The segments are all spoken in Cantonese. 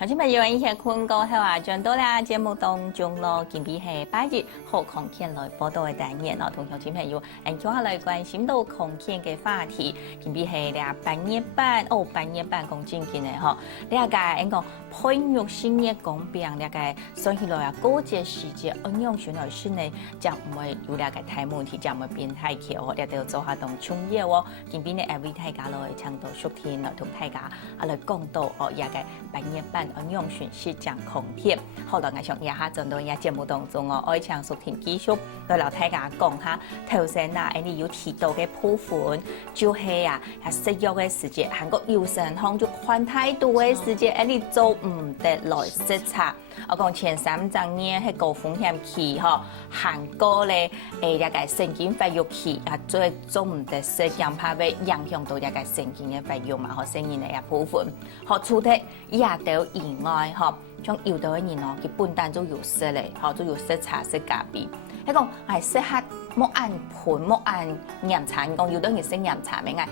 乡亲朋友，以前困过後啊，轉到啦節目當中咯，今日係8月好空間來報道嘅單元咯，同鄉親朋友，今下來關心到空間嘅話題，今日係倆半夜班講正經嘅嗬，倆個講培育性嘅公平，倆個算起來啊，高節時節安樣選來選呢，就唔會有倆個大問題，就唔會變太橋哦，倆都要做下當創業哦，今日呢，every 大家來倡導收聽來同大家啊來講到哦，倆個半夜班。安樣選是講空間，好啦，我想一下進到一節目當中哦，愛唱熟聽繼續來老大家講下頭先啊，你有提到嘅部分，就係啊，食藥嘅時節，韓國有神行就寬太多嘅時節，你做唔得來食茶。我講前3週年係高風險期嗬，韓國咧一個神經發育期啊，做唔得食，驚怕會影響到一個神經嘅發育嘛，和聲音嘅一部分，和除咗也都以外嗬，像有的人哦，佢本單就有食咧，嗬，就有食茶食咖啡，佢講係適合莫按盤莫按飲茶，講有的人食飲茶咩嗌，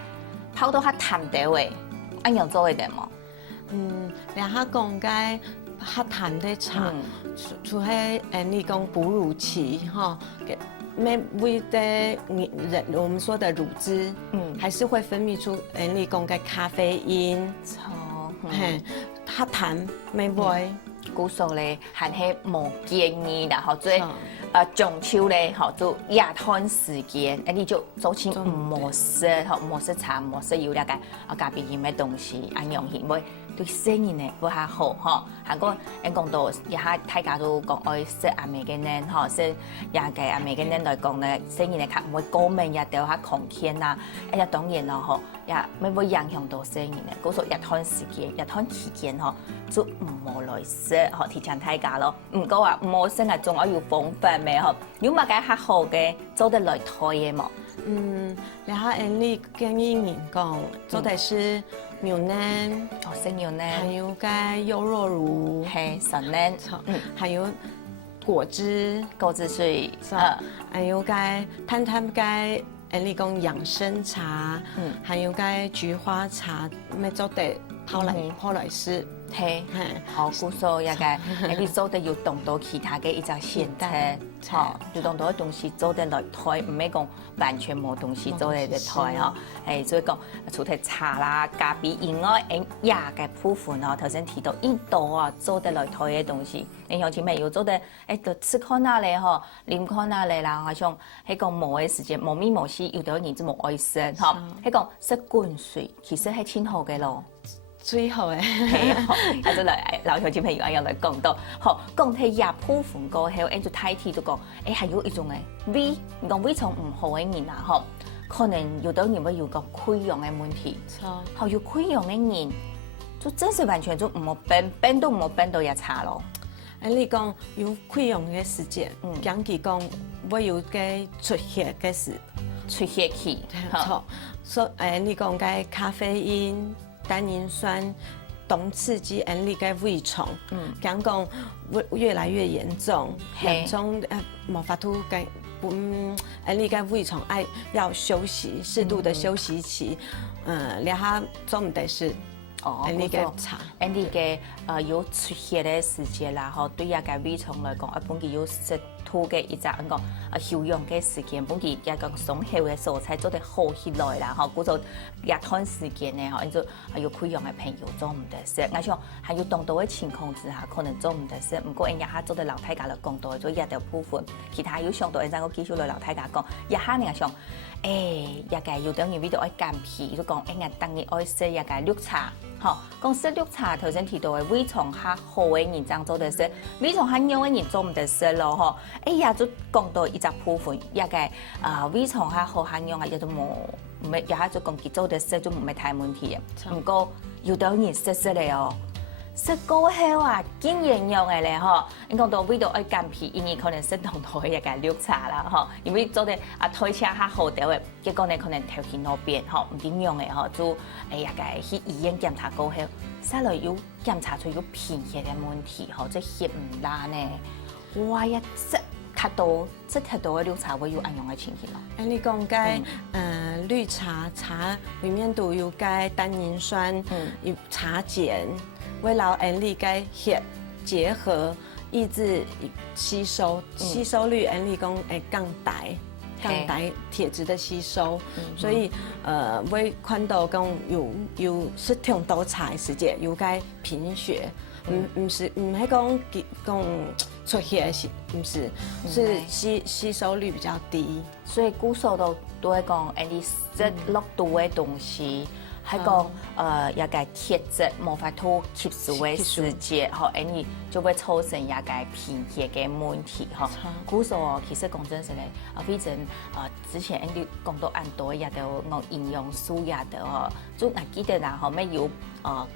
泡到佢淡啲嘅，按樣做一點麼？你下講嘅。較淡的茶，除喺你講哺乳期哈，為的人我們說的乳汁，還是會分泌出你講嘅咖啡因，較淡咪會。古數咧係係冇建議啦，或者中秋咧，或者夜攤時間，你就早前唔食，唔食茶，唔食有啲嘅咖啡因嘅東西，按樣顯會。對聲音呢不太好嗬，韓國人講到一下大家都講愛食阿美嘅人嗬，食也嘅阿美嘅人來講咧，聲音呢較唔會高明，也掉下空間啦，也當然咯嗬，也咪會影響到聲音呢。嗰時日攤時間、日攤期間嗬，就唔好來食嗬，提醒大家咯。唔過話唔好食啊，仲要防範咩嗬？如果冇嘅較好嘅，做得來推嘅麼？然後你建議人講做的是牛奶，食牛奶，還有個優酪乳，係純奶，還有果汁水，還有個淡個你講養生茶，還有個菊花茶，咪做得泡來試。係，好，故所一個，你做得要動到其他嘅一隻選擇，要動到嘅東西做得來推，唔係講完全冇東西做嚟嘅推嗬。係，所以講除咗茶啦、咖啡以外，也嘅部分哦，頭先提到印度啊，做得來推嘅東西，你像前面要做得，就吃康那嚟嗬，啉康那嚟啦，我想喺講冇嘅時間，冇咪冇事，有啲人就冇愛食，嗬，喺講食滾水，其實係挺好嘅咯。最好誒，係啊，喺度嚟老鄉親朋友一樣嚟講到，好講起也部分過後，就睇睇都講，係有一種嘅胃，講胃腸唔好嘅人啊，嗬，可能有啲人會有個潰瘍嘅問題，好有潰瘍嘅人，就真係完全就唔好病都唔好病到一茶咯。你講有潰瘍嘅時節，講佢講會有嘅出血嘅時，出血期，錯，所以你講嘅咖啡因。單寧酸東刺激你嘅胃蟲，講越來越嚴重，冇法度嘅，你嘅胃蟲要休息，適度的休息期，你下做唔得事。你嘅茶，你嘅有出血嘅時節啦，嗬，對一個胃蟲來講，本佢有適度嘅一隻講休養嘅時間，本佢一個鬆口嘅蔬菜做得好起來啦，嗬，故做日攤時間咧，嗬，就有潰瘍嘅朋友做唔得食，我想係要當到嘅情況之下，可能做唔得食，唔過人下做得老太家嚟講到咗一條部分，其他要上到人陣我繼續嚟老太家講，一下你想，一個有啲人為咗愛減皮，都講我等你愛食一個綠茶。好，講食綠茶頭先提到嘅胃腸較好嘅人怎做得食，胃腸較弱嘅人做唔得食咯，嗬。也就講到一隻部分，一個胃腸較好較弱嘅，也就冇，也就講佢做得食就唔係太問題嘅。唔過有啲人食咧哦，食過後啊，見營養嘅咧，嗬。你講到胃到愛減皮，因為可能食當到一個綠茶啦，嗬。因為做得推車較好啲嘅，結果呢可能頭去那邊，嗬，唔點樣嘅，嗬，就一個去醫院檢查過後，後來有檢查出有貧血嘅問題，嗬，即血唔拉呢，哇一食太多嘅綠茶會有安樣嘅情形咯。你講嘅綠茶裏面都有嘅單寧酸，有茶鹼。为了安利该血结合，抑制吸收，吸收率安利讲会降低铁质的吸收，所以会看到讲有是痛多茶的时节，有该贫血，唔是讲出血是，不是，是吸收率比较低，所以古时候都会讲，你食落肚的东西，还讲也个铁质无法度吸收的时节，吼，你就会造成也个贫血的问题，吼。古时候其实讲真实嘞，反正之前你讲到按多也都我营养素也都吼，就还记得啦，后面有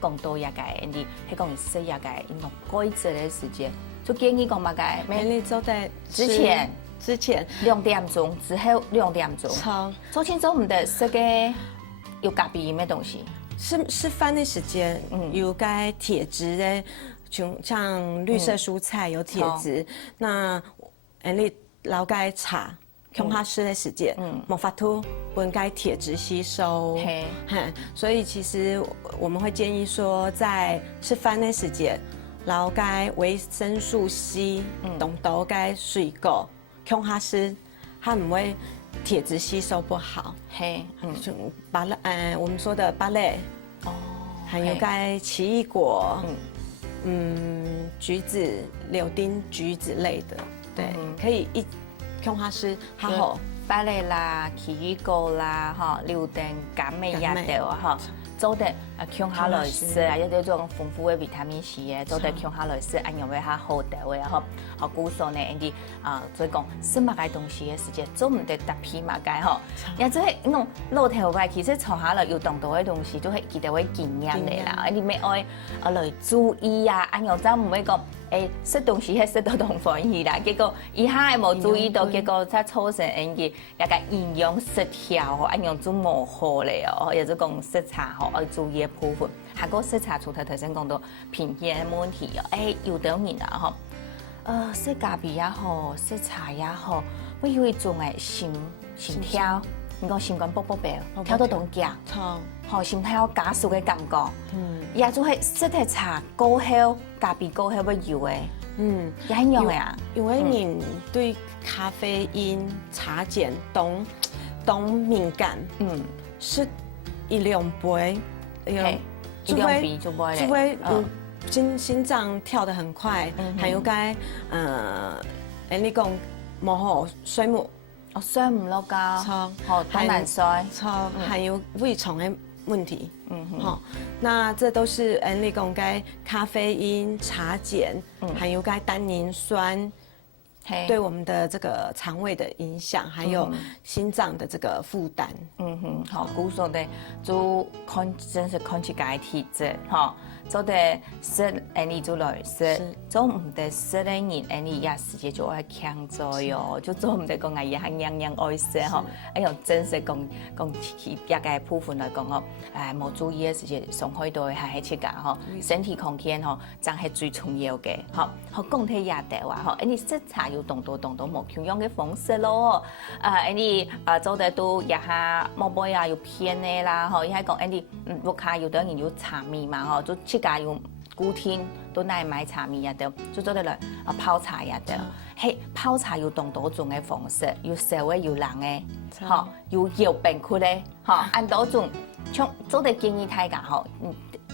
讲到也个你，迄讲食也个营养钙质的时节。就建议讲嘛个，你做在之前2点钟之后2点钟，做清楚唔得食个有咖啡咩东西，吃饭的时间有该铁质的，像绿色蔬菜有铁质，那你老该茶。恐怕吃的时间，无法度不该铁质吸收，所以其实我们会建议说，在吃饭的时间。然后该维生素 C， 动到该水果，恐哈斯，它唔会铁质吸收不好。嘿，就我们说的芭乐，还有该奇异果，橘子、柳丁、橘子类的，对，可以恐哈斯，还好。芭乐啦、奇异果啦、哈、柳丁、柑莓也都哈。做得强下来食啊，一啲種豐富嘅維他命 C 嘅，做得強下來食，按樣為較好啲嘅嗬。學古時呢，啲所以講食物嘅東西嘅時節，做唔得特別物嘅嗬。也即係嗰老頭嘅，其實坐下來有動到嘅東西，都係記得會經驗嚟啦。你咪愛來注意啊，按樣就唔會講。食東西係食到同歡喜啦，結果以下係冇注意到，結果才造成人嘅一個營養失調，按樣就冇好咧哦。也就講食茶嗬，要注意嘅部分。下個食茶除頭先講到貧血嘅問題哦，有啲人啊嗬，食咖啡也好，食茶也好，會有一種嘅心跳，你講心肝卜卜跳，跳到動腳，好心跳加速嘅感覺。也就係食啲茶過後，咖啡過後會有嘅，也係樣嘅啊。因為人對咖啡因、茶鹼都敏感，是一兩杯，一兩杯就會心臟跳得很快，還有該你講冇好水母，水唔落㗎，好太難水，還有胃蟲嘅問題，那這都是你講該咖啡因、茶鹼，還有該單寧酸，對我們的這個腸胃的影響，還有心臟的這個負擔。好，古時的就真是看起該體質，哈。做得食，你就來食；做唔得食的人，你也時間就會強做喲。就做唔得講啊，也係樣樣愛食嗬。用真實講一個部分來講哦，冇注意嘅時間傷害到係一個嗬，身體康健嗬，真係最重要嘅。嗬，好講起也得話嗬，你食茶要動到冇同樣嘅方式咯。你做得都也係冇杯啊，要偏嘅啦嗬，亦係講你屋企有啲人要茶米嘛嗬，就自家用古天都嚟買茶米也得，就做得嚟泡茶也得。嘿，泡茶要動多種嘅方式，要燒嘅要冷嘅，嗬，要搖冰塊咧，嗬，按多種，像做得建議大家嗬，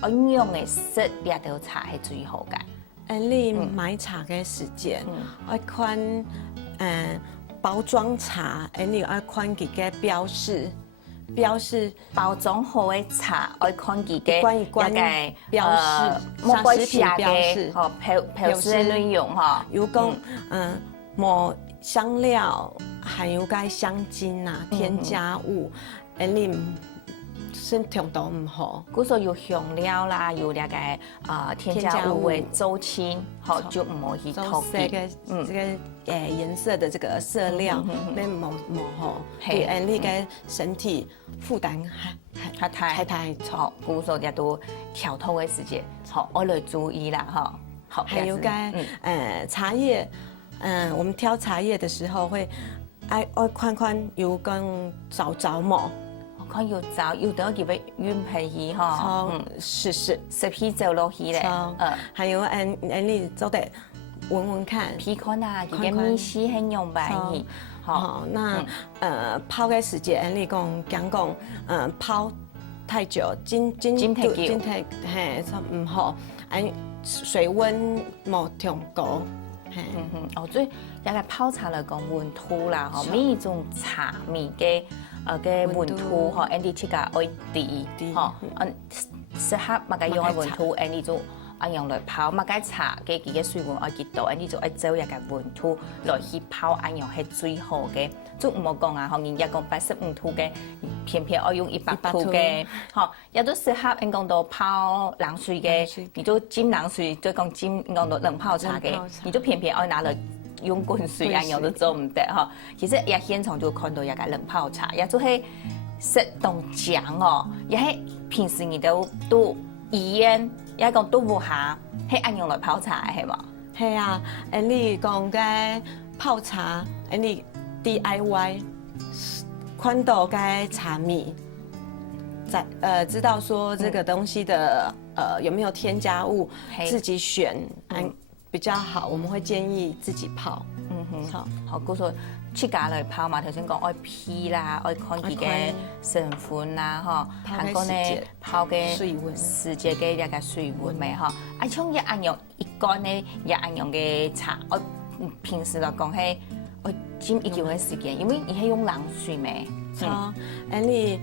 按樣嘅食呢條茶係最好嘅。你買茶嘅時間，愛看包裝茶，你愛看佢嘅標示。包裝好嘅茶，愛看佢嘅一罐標示，冇寫嘅，標示嘅內容哈。有講冇香料，還有該香精啊，添加物，你身體都唔好。古時有香料啦，有那個添加物嘅周期，好就唔可以偷嘅。這個顏色的這個色料，你冇好，對你嘅身體負擔還太重。古時也都跳脫嘅時間，好我來注意啦，哈。好，還有該茶葉，我們挑茶葉的時候會愛看有跟找毛。看又早又得幾位運皮去哈，是食皮走落去咧，還有你做得聞看，皮看啊，佢嘅米絲很用白去，好，那泡嘅時間你講泡太久，真太嘿，唔好，水溫冇調高。所以一個泡茶來講溫度啦，嗬，每一種茶味嘅溫度，嗬，你自己愛低，嗬，適合乜嘅用嘅溫度，你就用來泡，乜嘅茶嘅佢嘅水溫愛幾多，你就愛照一個溫度來去泡，樣係最好嘅。就唔好講啊，嗬，人家講85度嘅，偏偏愛用100度嘅，嗬，亦都適合你講到泡冷水嘅，你就浸冷水，就講浸講到冷泡茶嘅，你就偏偏愛拿來用滾水啊，樣都做唔得，嗬。其實也現場就看到一個冷泡茶，也就係適當醬哦，也係平時你都醫院也講都冇下，係按用來泡茶係嘛？係啊，你講嘅泡茶，你DIY 看到該茶米，知道說這個東西的有沒有添加物，自己選比較好。我們會建議自己泡。好，嗰個出價嚟泡嘛，頭先講愛皮啦，愛看佢嘅成分啦，嗬，韓國呢泡嘅時節嘅一個水溫咪嗬，像一按用一乾呢，一按用嘅茶，我平時嚟講係。我浸一久嘅時間，因為你係用冷水咩？好，你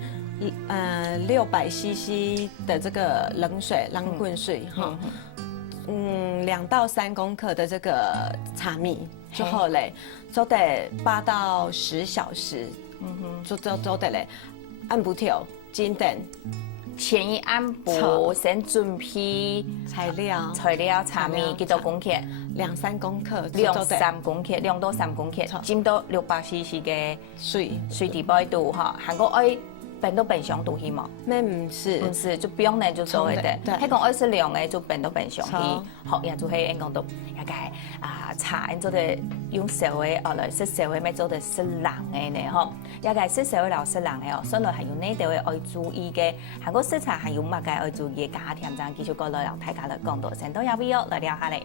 600 CC 的這個冷水冷滾水哈，2到3公克的這個茶米之後嘞，做得8到10小時，做得嘞，按不調，煎等。前一按步先準備材料茶米幾多公克？2、3公克，2到3公克，浸到600 CC 嘅水底杯度哈，韓國愛冰到冰箱度去嘛？咩唔是，就冰呢就做得。喺講愛是涼嘅就冰到冰箱去，學也就係講到一個茶，做得用燒嘅，來食燒嘅咩做得是冷嘅呢？嗬，一個食燒嘅留是冷嘅哦，所以係用呢度嘅愛注意嘅。韓國食茶係用乜嘅愛注意嘅加添，咁繼續過來由大家來講到成都有必要來聊下嚟。